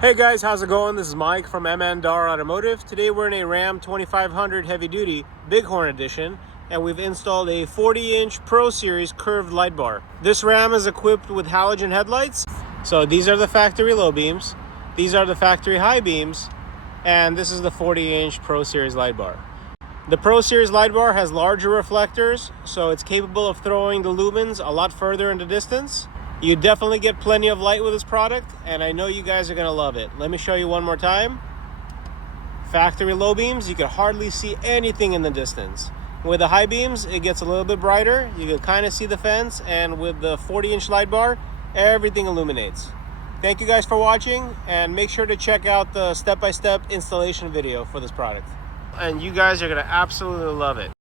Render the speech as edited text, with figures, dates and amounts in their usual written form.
Hey guys, how's it going? This is Mike from M&R Automotive. Today we're in a Ram 2500 Heavy Duty Bighorn Edition, and we've installed a 40-inch Pro Series curved light bar. This Ram is equipped with halogen headlights. So these are the factory low beams, these are the factory high beams, and this is the 40-inch Pro Series light bar. The Pro Series light bar has larger reflectors, so it's capable of throwing the lumens a lot further into distance. You definitely get plenty of light with this product, and I know you guys are going to love it. Let me show you one more time. Factory low beams, you can hardly see anything in the distance. With the high beams, it gets a little bit brighter. You can kind of see the fence, and with the 40-inch light bar, everything illuminates. Thank you guys for watching, and make sure to check out the step-by-step installation video for this product. And you guys are going to absolutely love it.